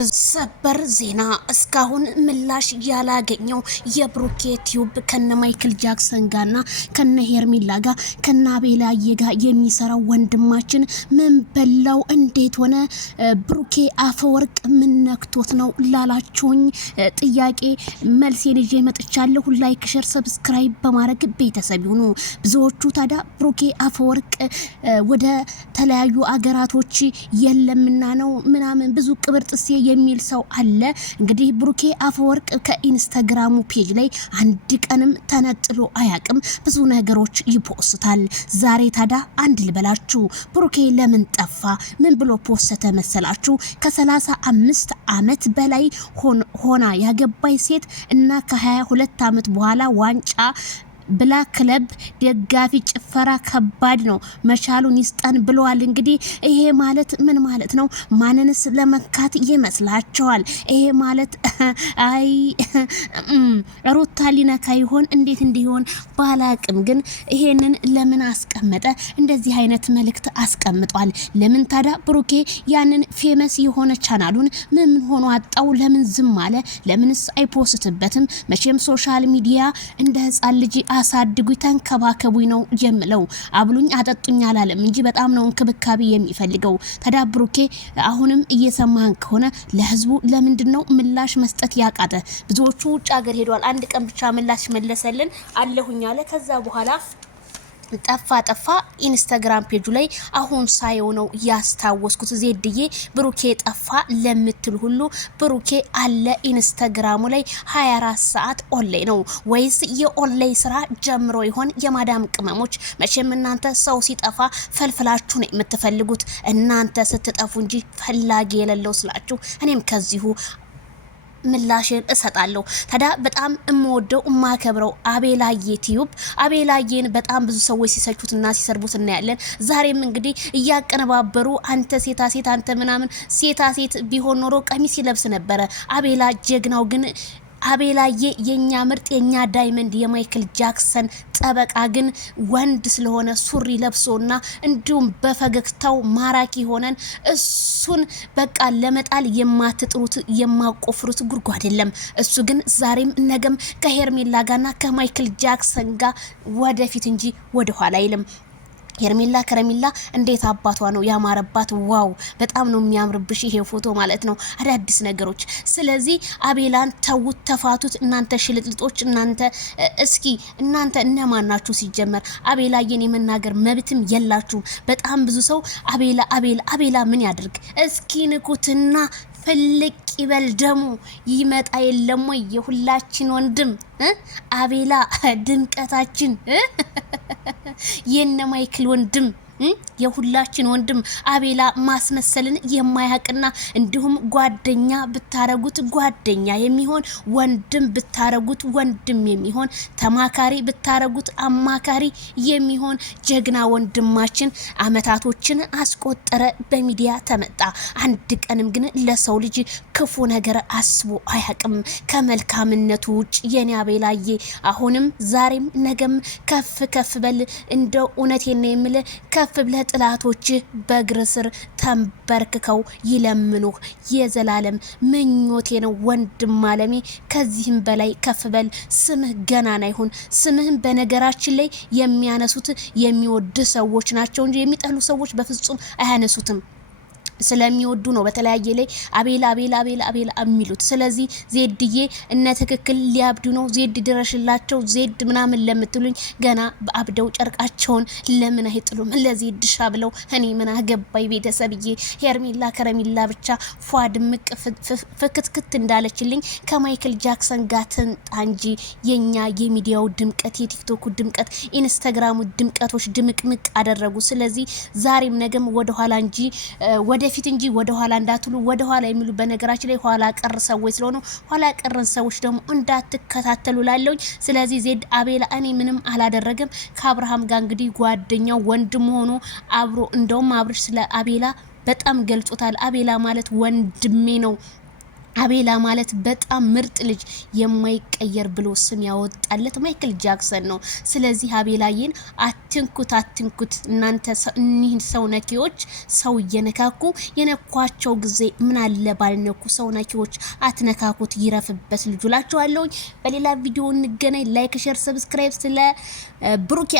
ሰበር ዜና እስካሁን ምላሽ ያላገኘው የብሩኬ ቲዩብ ከነ ማይክል ጃክሰን ጋርና ከነ ሄርሜላ ጋር ከነ አቤላዬ ጋር የሚሰራው ወንድማችን ምን በላው እንዴት ሆነ? ብሩኬ አፈወርቅ ምን ነክቶት ነው ላላችሁኝ ጥያቄ መልሴን ይዤ መጥቻለሁ። ላይክ፣ ሼር፣ ሰብስክራይብ በማድረግ ቤተሰብ ይሁኑ። ብዙዎቹ ታዲያ ብሩኬ አፈወርቅ ወደ ተለያዩ አገራቶች የለምና ነው ምናምን ብዙ ቅብር ጥሴ የሚል ሰው አለ። እንግዲህ ብሩኬ አፈወርቅ ከኢንስታግራሙ ፔጅ ላይ አንድ ቀንም ተነጥሎ አያቅም። ብዙ ነገሮች ይፖስታል። ዛሬ ታዳ አንድ ልበላችሁ፣ ብሩኬ ለምን ጠፋ? ምን ብሎ ፖስተ መሰላችሁ? ከ35 አመት በላይ ሆና ያገባይ ሴት እና ከ22 አመት በኋላ ዋንጫ ብላክ ክለብ ደጋፊ ጭፈራ ከባድ ነው፣ መቻሉን ይስጠን ብለዋል። እንግዲህ ይሄ ማለት ምን ማለት ነው? ማንንስ ለመካት ይመስላችኋል? ይሄ ማለት አይ ሩታ ሊነካ ይሆን? እንዴት እንዲሆን ባላቅም፣ ግን ይሄንን ለምን አስቀመጠ? እንደዚህ አይነት መልእክት አስቀምጧል። ለምን ታዲያ ብሩኬ ያንን ፌመስ የሆነ ቻናሉን ምን ሆኖ አጣው? ለምን ዝም አለ? ለምንስ አይፖስትበትም? መቼም ሶሻል ሚዲያ እንደ ህፃን ልጅ አሳድጉኝ ተንከባከቡኝ ነው የምለው። አብሉኝ አጠጡኝ አላለም እንጂ በጣም ነው እንክብካቤ የሚፈልገው። ታዲያ ብሩኬ አሁንም እየሰማን ከሆነ ለህዝቡ ለምንድነው ምላሽ መስጠት ያቃተ? ብዙዎቹ ውጭ ሀገር ሄዷል። አንድ ቀን ብቻ ምላሽ መለሰልን አለሁኝ አለ። ከዛ በኋላ ጠፋ ኢንስታግራም ፔጁ ላይ አሁን ሳየው ነው ያስታወስኩት። ዜድዬ ብሩኬ ጠፋ ለምትል ሁሉ ብሩኬ አለ ኢንስታግራሙ ላይ 24 ሰዓት ኦንላይ ነው። ወይስ የኦንላይ ስራ ጀምሮ ይሆን? የማዳም ቅመሞች መቼም እናንተ ሰው ሲጠፋ ፈልፍላችሁ ነው የምትፈልጉት። እናንተ ስትጠፉ እንጂ ፈላጊ የሌለው ስላችሁ እኔም ከዚሁ ምላሽን እሰጣለሁ። ታዲያ በጣም እምወደው እማከብረው አቤላዬ ቲዩብ አቤላዬን በጣም ብዙ ሰዎች ሲሰቹትና ሲሰርቡት እናያለን። ዛሬም እንግዲህ እያቀነባበሩ አንተ ሴታ ሴት አንተ ምናምን ሴታ ሴት ቢሆን ኖሮ ቀሚስ ይለብስ ነበረ። አቤላ ጀግናው ግን አቤላዬ የኛ ምርጥ የኛ ዳይመንድ የማይክል ጃክሰን ጠበቃ ግን ወንድ ስለሆነ ሱሪ ለብሶና እንዲሁም በፈገግታው ማራኪ ሆነን እሱን በቃ ለመጣል የማትጥሩት የማቆፍሩት ጉድጓድ የለም። እሱ ግን ዛሬም ነገም ከሄርሜላ ጋርና ከማይክል ጃክሰን ጋር ወደፊት እንጂ ወደ ኋላ አይልም። ሄርሜላ ከረሜላ እንዴት አባቷ ነው ያማረባት! ዋው በጣም ነው የሚያምርብሽ ይሄ ፎቶ ማለት ነው። አዳዲስ ነገሮች። ስለዚህ አቤላን ተውት፣ ተፋቱት። እናንተ ሽልጥልጦች፣ እናንተ እስኪ እናንተ እነማን ናችሁ ሲጀመር? አቤላዬን የመናገር መብትም የላችሁም። በጣም ብዙ ሰው አቤላ ምን ያድርግ እስኪ ንኩትና ፍልቅ ይበል ደሙ ይመጣ የለም ወይ? የሁላችን ወንድም አቤላ ድምቀታችን የነ ማይክል ወንድም የሁላችን ወንድም አቤላ ማስመሰልን የማያቅና እንዲሁም ጓደኛ ብታረጉት ጓደኛ የሚሆን ወንድም ብታረጉት ወንድም የሚሆን ተማካሪ ብታረጉት አማካሪ የሚሆን ጀግና ወንድማችን አመታቶችን አስቆጠረ። በሚዲያ ተመጣ። አንድ ቀንም ግን ለሰው ልጅ ክፉ ነገር አስቦ አያቅም ከመልካምነቱ ውጭ። የኔ አቤላዬ አሁንም ዛሬም ነገም ከፍ በል። እንደው እውነቴን ነው የምልህ ከፍ ብለህ ጥላቶች በእግር ስር ተንበርክከው ይለምኑህ። የዘላለም ምኞቴ ነው ወንድም አለሜ። ከዚህም በላይ ከፍ በል። ስምህ ገናና ይሁን። ስምህን በነገራችን ላይ የሚያነሱት የሚወድ ሰዎች ናቸው እንጂ የሚጠሉ ሰዎች በፍጹም አያነሱትም። ስለሚወዱ ነው በተለያየ ላይ አቤላ የሚሉት። ስለዚህ ዜድዬ እነ ትክክል ሊያብዱ ነው። ዜድ ድረሽላቸው ዜድ ምናምን ለምትሉኝ ገና በአብደው ጨርቃቸውን ለምን አይጥሉም? ለዜድ ሻ ብለው እኔ ምን አገባይ ቤተሰብዬ። ሄርሜላ ከረሜላ ብቻ ፏ ድምቅ ፍክትክት እንዳለችልኝ ከማይክል ጃክሰን ጋር ትንጣ እንጂ የኛ የሚዲያው ድምቀት የቲክቶኩ ድምቀት ኢንስታግራሙ ድምቀቶች ድምቅምቅ አደረጉ። ስለዚህ ዛሬም ነገም ወደ ኋላ እንጂ ወደፊት እንጂ ወደ ኋላ እንዳትሉ። ወደ ኋላ የሚሉ በነገራችን ላይ ኋላ ቀር ሰዎች ስለሆኑ ኋላ ቀርን ሰዎች ደግሞ እንዳትከታተሉ ላለውኝ። ስለዚህ ዜድ አቤላ እኔ ምንም አላደረገም ከአብርሃም ጋር እንግዲህ ጓደኛው ወንድም ሆኖ አብሮ እንደውም አብርሽ ስለ አቤላ በጣም ገልጾታል። አቤላ ማለት ወንድሜ ነው አቤላ ማለት በጣም ምርጥ ልጅ የማይቀየር ብሎ ስም ያወጣለት ማይክል ጃክሰን ነው። ስለዚህ አቤላዬን አትንኩት። እናንተ እኒህን ሰው ነኪዎች ሰው እየነካኩ የነኳቸው ጊዜ ምን አለ ባልነኩ። ሰው ነኪዎች አትነካኩት፣ ይረፍበት ልጁ ላችኋለሁ። በሌላ ቪዲዮ እንገናኝ። ላይክ፣ ሼር፣ ሰብስክራይብ ስለ ብሩክ